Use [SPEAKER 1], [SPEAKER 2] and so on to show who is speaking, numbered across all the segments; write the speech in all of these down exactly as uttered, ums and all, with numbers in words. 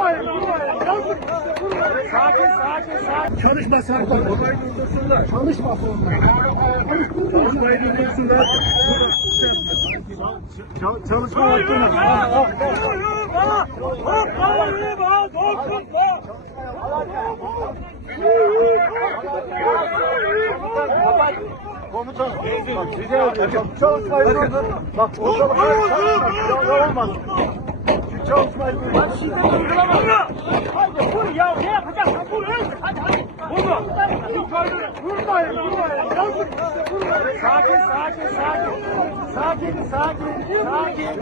[SPEAKER 1] Vurmayın, vurmayın. Sakin, sakin, sakin. Çalışma sakin. Çalışmayı durdursunlar. Çalışmasın onlar. Çalışmayı durdursunlar. Çalışma hakkını. Komutan, bak rica ediyorum. Çalışmayı durdur. Bak ortalıkta olmaz. Çalışmayı durdur. Bak şiddet uygulamaz. Hadi vur ya, ne yapacaksın? Vur öyle. Hadi hadi. Vurma. Vurmayın, vurmayın. Sakin, sakin, sakin. Sakin, sakin. Sakin.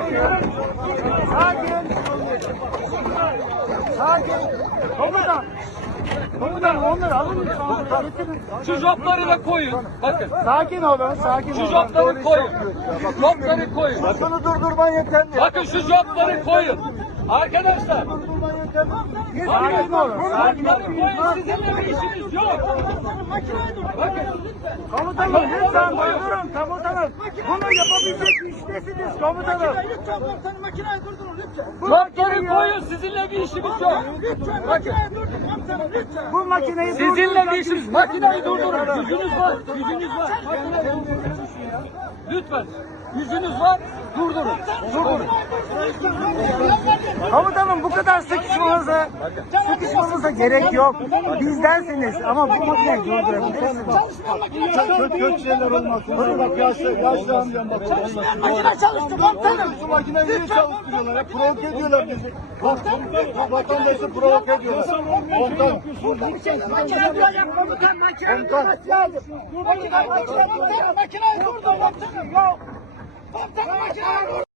[SPEAKER 1] Sakin. Sakin. Sakin. Komutan. Komutan onları alın lütfen. Getirin.
[SPEAKER 2] Şu jopları da koyun. Bakın.
[SPEAKER 1] Sakin olun, sakin olun.
[SPEAKER 2] Şu jopları koyun. Jopları koyun.
[SPEAKER 1] Şunu durdurman yeterli.
[SPEAKER 2] Bakın şu jopları koyun. Arkadaşlar.
[SPEAKER 1] Sakin olun. Sakin
[SPEAKER 2] Jopları
[SPEAKER 1] olun.
[SPEAKER 2] koyun. Sizinle bir işimiz yok. Bakın.
[SPEAKER 1] Komutanım lütfen durdurun komutanım. Bunu yapabilecek güçtesiniz komutanım.
[SPEAKER 3] Lütfen komutanım makineyi durdurun lütfen.
[SPEAKER 2] Jopları koyun. Sizinle bir işimiz yok.
[SPEAKER 3] Lütfen makineyi durdurun komutanım lütfen.
[SPEAKER 1] Bu makineyi
[SPEAKER 2] Sizinle bir işimiz. Makineyi durdurun. Gücünüz var. Gücünüz var. Makineyi durdurun. Lütfen. Gücünüz var. Durdurun. Durdurun.
[SPEAKER 1] Komutanım bu kadar sıkışmanıza, sıkışmanıza gerek yok. Bizdensiniz ama bu makineyi durdurabilirsiniz. Çok kötü şeyler olmasın. Bak yaşlı, yaşlı amcam bak.
[SPEAKER 3] Makine çalıştı komutanım.
[SPEAKER 1] Şu makineyi niye çalıştırıyorlar? Hep provoke ediyorlar bizi. Bak vatandaşı provoke ediyorlar. Komutanım.
[SPEAKER 3] Makine duracak komutan makine durması lazım. Makine makine makine makineyi durdur komutanım. Komutanım makineyi durdur.